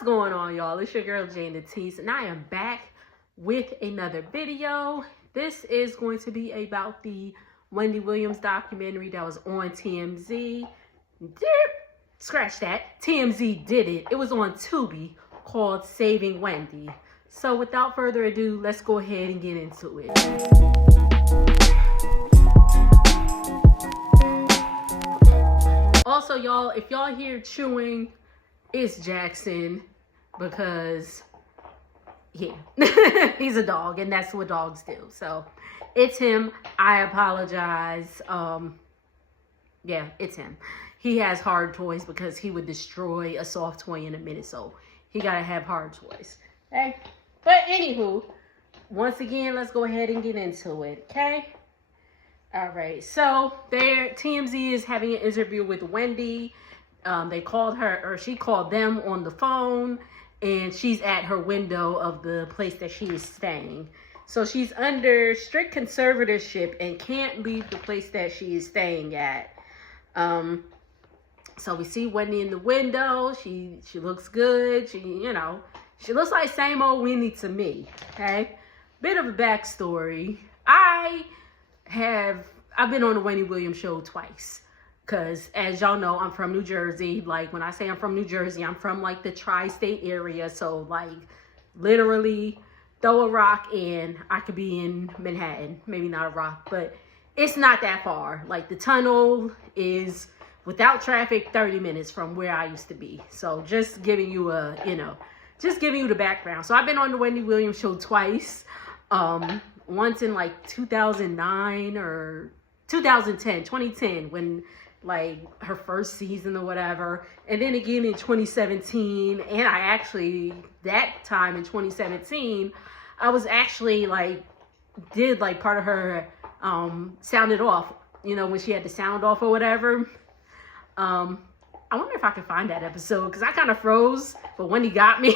What's going on, y'all? It's your girl Jane the Tease, and I am back with another video. This is going to be about the Wendy Williams documentary that was on TMZ. Scratch that. TMZ did it. It was on Tubi, called Saving Wendy. So without further ado, let's go ahead and get into it. Also, y'all, if y'all hear chewing, it's Jackson, because yeah, he's a dog and that's what dogs do. So it's him. I apologize. Yeah, it's him. He has hard toys because he would destroy a soft toy in a minute. So he gotta have hard toys. Okay. But anywho, once again, let's go ahead and get into it. Okay. All right. So TMZ is having an interview with Wendy. They called her, or she called them on the phone, and she's at her window of the place that she is staying. So she's under strict conservatorship and can't leave the place that she is staying at. So we see Wendy in the window. She looks good. She looks like same old Wendy to me. Okay, bit of a backstory. I've been on the Wendy Williams show twice. Because, as y'all know, I'm from New Jersey. Like, when I say I'm from New Jersey, I'm from, like, the tri-state area. So, like, literally, throw a rock and I could be in Manhattan. Maybe not a rock, but it's not that far. Like, the tunnel is, without traffic, 30 minutes from where I used to be. So, just giving you just giving you the background. So, I've been on the Wendy Williams show twice. Once in, like, 2009 or 2010, when like her first season or whatever, and then again in 2017. And I actually, that time in 2017, I was actually like did like part of her sounded off, when she had the sound off or whatever. I wonder if I can find that episode, because I kind of froze, but Wendy got me.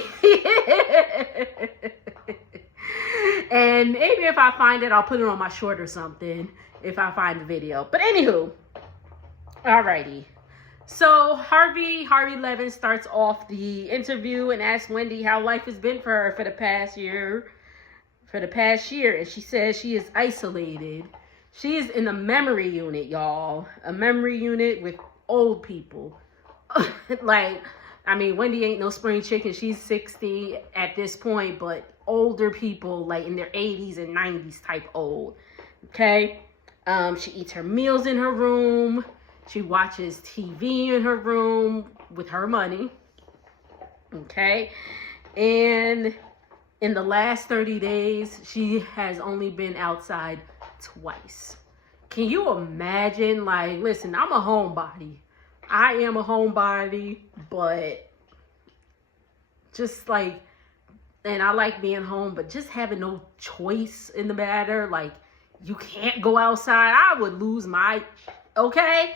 And maybe if I find it, I'll put it on my short or something if I find the video. But anywho, alrighty. So Harvey Levin starts off the interview and asks Wendy how life has been for her for the past year. And she says she is isolated. She is in a memory unit, y'all. A memory unit with old people. Like, I mean, Wendy ain't no spring chicken. She's 60 at this point, but older people, like in their 80s and 90s type old. Okay? She eats her meals in her room. She watches TV in her room with her money. Okay? And in the last 30 days, she has only been outside twice. Can you imagine? Like, listen, I'm a homebody. I am a homebody, but just like, and I like being home, but just having no choice in the matter, like, you can't go outside, I would lose my, okay?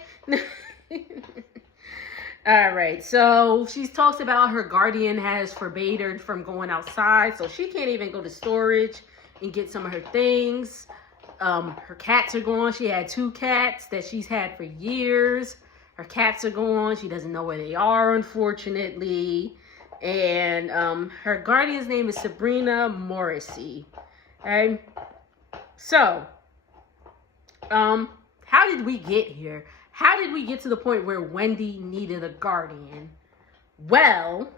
All right, so she talks about her guardian has forbade her from going outside, so she can't even go to storage and get some of her things. Her cats are gone. She had 2 cats that she's had for years. Her cats are gone. She doesn't know where they are, unfortunately. And her guardian's name is Sabrina Morrissey. Okay? So, how did we get here? How did we get to the point where Wendy needed a guardian? Well,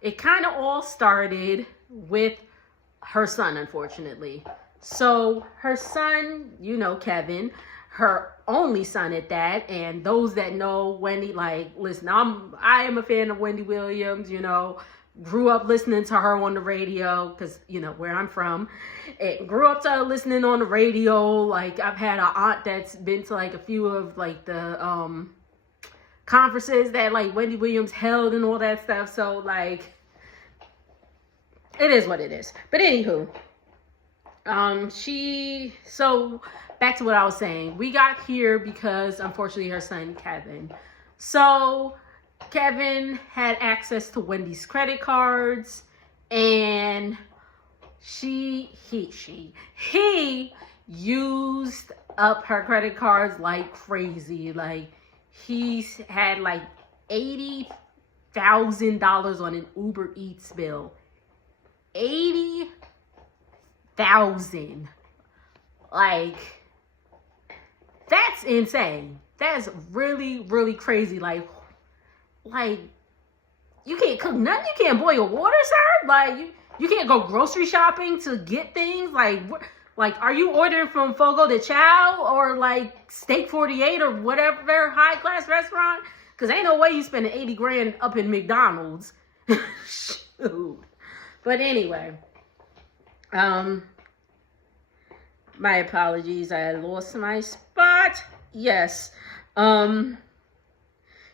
it kind of all started with her son, unfortunately. So, her son, Kevin, her only son at that, and those that know Wendy, like, listen, I am a fan of Wendy Williams, grew up listening to her on the radio, because, where I'm from, and grew up to listening on the radio. Like, I've had an aunt that's been to, like, a few of, like, the conferences that, like, Wendy Williams held and all that stuff. So, like, it is what it is. But anywho, so back to what I was saying. We got here because, unfortunately, her son, Kevin. So, Kevin had access to Wendy's credit cards, and he used up her credit cards like crazy. Like, he's had like $80,000 on an Uber Eats bill. 80,000. Like, that's insane. That's really, really crazy. Like you can't cook nothing. You can't boil water, sir. Like, you can't go grocery shopping to get things. Like, are you ordering from Fogo de Chao or like Steak 48 or whatever high class restaurant? Because ain't no way you spending 80 grand up in McDonald's. Shoot. But anyway, my apologies. I lost my spot. Yes.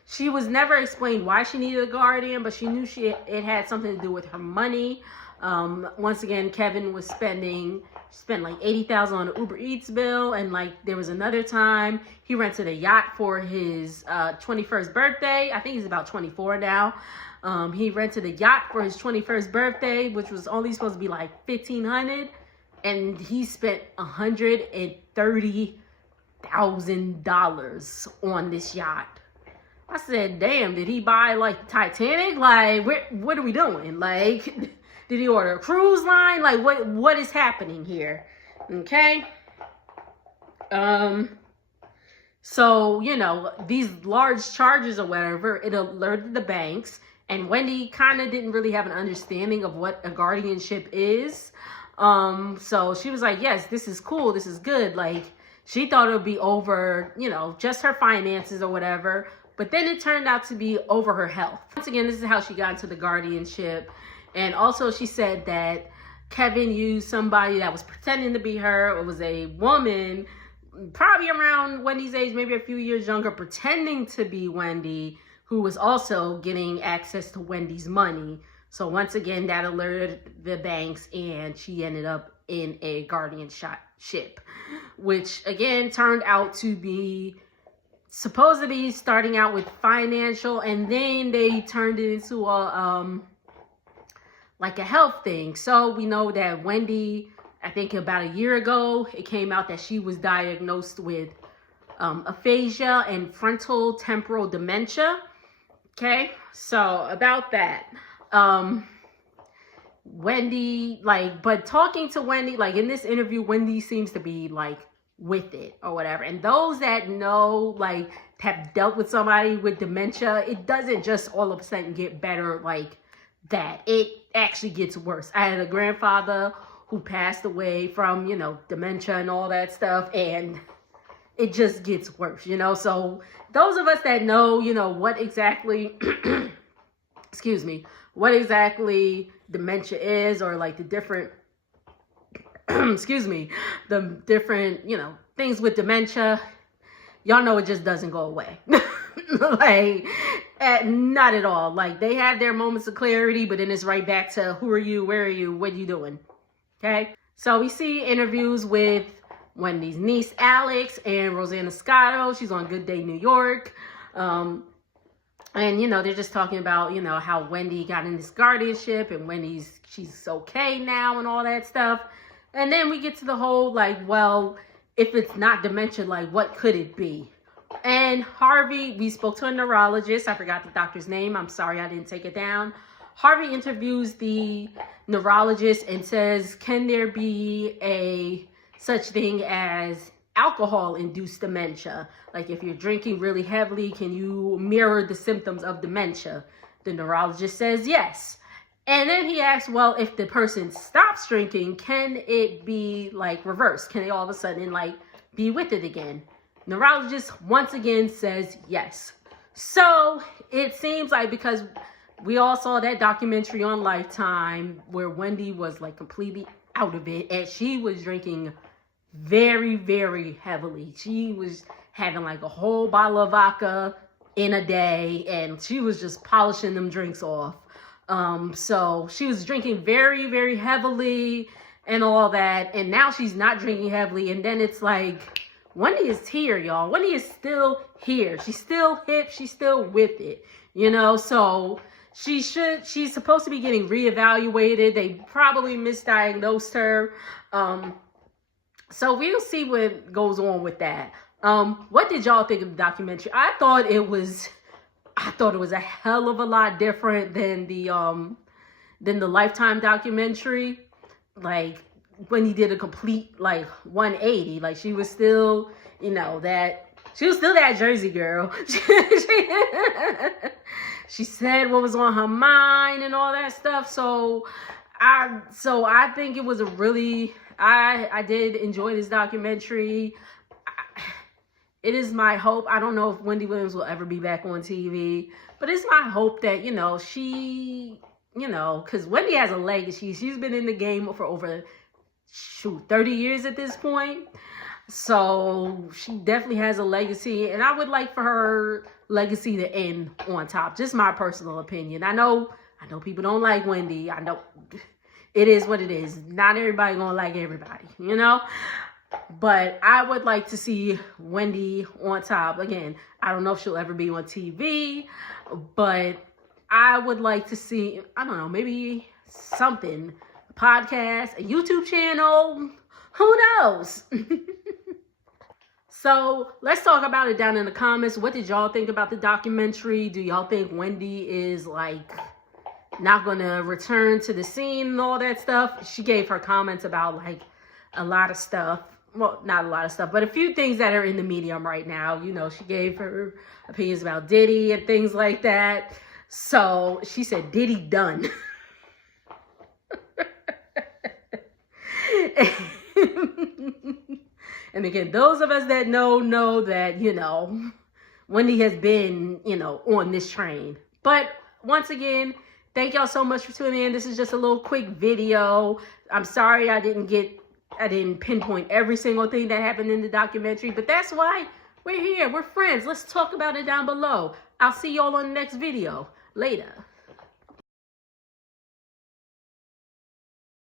She was never explained why she needed a guardian, but she knew it had something to do with her money. Once again, Kevin was spent like $80,000 on an Uber Eats bill, and like there was another time he rented a yacht for his 21st birthday. I think he's about 24 now. He rented a yacht for his 21st birthday, which was only supposed to be like $1,500, and he spent $130,000 on this yacht. I said, damn, did he buy like Titanic? Like, what are we doing? Like, did he order a cruise line? Like, what is happening here? Okay. So, you know, these large charges or whatever, it alerted the banks, and Wendy kind of didn't really have an understanding of what a guardianship is. So she was like, yes, this is cool. This is good. Like, she thought it would be over, you know, just her finances or whatever. But then it turned out to be over her health. Once again, this is how she got into the guardianship. And also she said that Kevin used somebody that was pretending to be her. It was a woman, probably around Wendy's age, maybe a few years younger, pretending to be Wendy, who was also getting access to Wendy's money. So once again, that alerted the banks, and she ended up in a guardianship, which again turned out to be supposed to be starting out with financial, and then they turned it into a like a health thing. So we know that Wendy, I think about a year ago, it came out that she was diagnosed with aphasia and frontal temporal dementia. Okay, so about that, Wendy, like, but talking to Wendy, like in this interview, Wendy seems to be like with it or whatever. And those that know, like, have dealt with somebody with dementia, it doesn't just all of a sudden get better like that. It actually gets worse. I had a grandfather who passed away from, you know, dementia and all that stuff, and it just gets worse, you know. So those of us that know, you know, what exactly excuse me, what exactly dementia is, or like the different excuse me, the different, you know, things with dementia, y'all know it just doesn't go away. Like, not at all. Like, they have their moments of clarity, but then it's right back to who are you, where are you, what are you doing? Okay, so we see interviews with Wendy's niece Alex and Rosanna Scotto. She's on Good Day New York. And, you know, they're just talking about, you know, how Wendy got in this guardianship, and she's okay now and all that stuff. And then we get to the whole, like, well, if it's not dementia, like, what could it be? And Harvey, we spoke to a neurologist. I forgot the doctor's name. I'm sorry I didn't take it down. Harvey interviews the neurologist and says, can there be a such thing as alcohol-induced dementia? Like, if you're drinking really heavily, can you mirror the symptoms of dementia? The neurologist says yes. And then he asks, well, if the person stops drinking, can it be like reversed? Can they all of a sudden like be with it again? Neurologist once again says yes. So it seems like, because we all saw that documentary on Lifetime where Wendy was like completely out of it, and she was drinking very, very heavily. She was having like a whole bottle of vodka in a day, and she was just polishing them drinks off. So she was drinking very, very heavily and all that. And now she's not drinking heavily. And then it's like, Wendy is here, y'all. Wendy is still here. She's still hip. She's still with it, you know? So she's supposed to be getting reevaluated. They probably misdiagnosed her. So we'll see what goes on with that. What did y'all think of the documentary? I thought it was I thought it was a hell of a lot different than the Lifetime documentary. Like, when he did a complete, like, 180. Like, she was still, you know, she was still that Jersey girl. She said what was on her mind and all that stuff. So I think it was a really, I did enjoy this documentary. It is my hope. I don't know if Wendy Williams will ever be back on TV, but it's my hope that, you know, she, you know, because Wendy has a legacy. She's been in the game for over, 30 years at this point. So she definitely has a legacy, and I would like for her legacy to end on top. Just my personal opinion. I know people don't like Wendy. I know it is what it is. Not everybody gonna like everybody, you know? But I would like to see Wendy on top. Again, I don't know if she'll ever be on TV, but I would like to see, I don't know, maybe something, a podcast, a YouTube channel, who knows? So let's talk about it down in the comments. What did y'all think about the documentary? Do y'all think Wendy is like not gonna return to the scene and all that stuff? She gave her comments about like a lot of stuff. Well, not a lot of stuff, but a few things that are in the medium right now. You know, she gave her opinions about Diddy and things like that. So she said, Diddy done. And again, those of us that know that, you know, Wendy has been, you know, on this train. But once again, thank y'all so much for tuning in. This is just a little quick video. I'm sorry I didn't pinpoint every single thing that happened in the documentary, but that's why we're here. We're friends. Let's talk about it down below. I'll see y'all on the next video. Later.